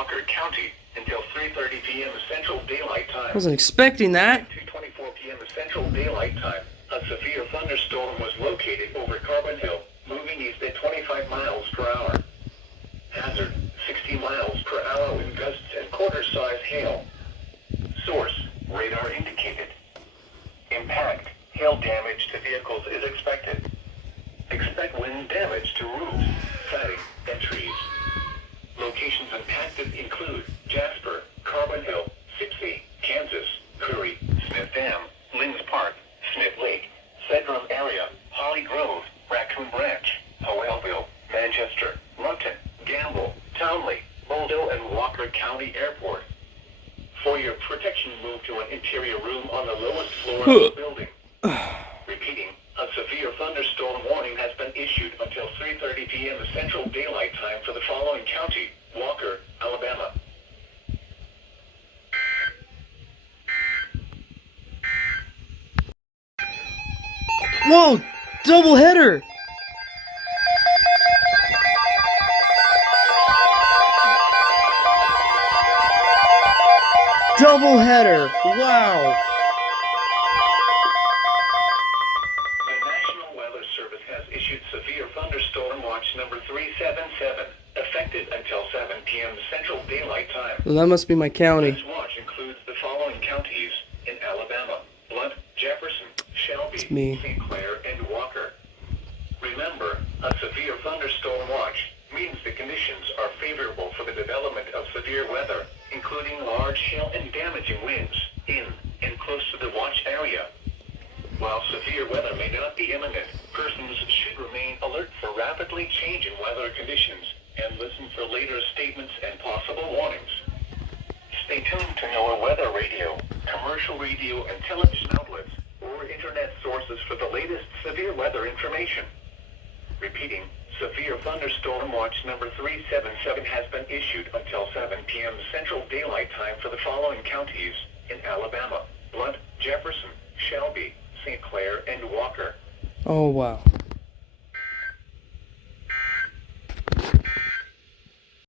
Walker County until 3:30 p.m. Central Daylight Time. I wasn't expecting that. At 2:24 p.m. Central Daylight Time, a severe thunderstorm was located over Carbon Hill, moving east at 25 miles per hour. Hazard, 60 miles per hour with gusts and quarter-size hail. Source, radar indicated. Impact, hail damage to vehicles is expected. Expect wind damage to roofs, siding, and trees. Locations impacted include Jasper, Carbon Hill, Sipsey, Kansas, Curry, Smith Dam, Lynns Park, Smith Lake, Sedrum area, Holly Grove, Raccoon Branch, Howellville, Manchester, Runton, Gamble, Townley, Boldo, and Walker County Airport. For your protection, move to an interior room on the lowest floor of the building. Repeating, a severe thunderstorm warning has been issued until 3:30 p.m. Central Daylight Time for the following county: Walker, Alabama. Whoa! Double header! Double header! Wow! The National Weather Service has issued severe thunderstorm watch number 377, effective until 7 p.m. Central Daylight Time. Well, that must be my county. This watch includes the following counties in Alabama: Blount, Jefferson, Shelby, me. St. Clair, and Walker. Remember, a severe thunderstorm watch means the conditions are favorable for the development of severe weather, including large hail and damaging winds in and close to the watch area. While severe weather may not be imminent, persons should remain alert for rapidly changing weather conditions and listen for later statements and possible warnings. Stay tuned to NOAA weather radio, commercial radio and television outlets, or internet sources for the latest severe weather information. Repeating, severe thunderstorm watch number 377 has been issued until 7 p.m. Central Daylight Time for the following counties in Alabama: Blount, Jefferson, Shelby, St. Clair, and Walker. Oh, wow.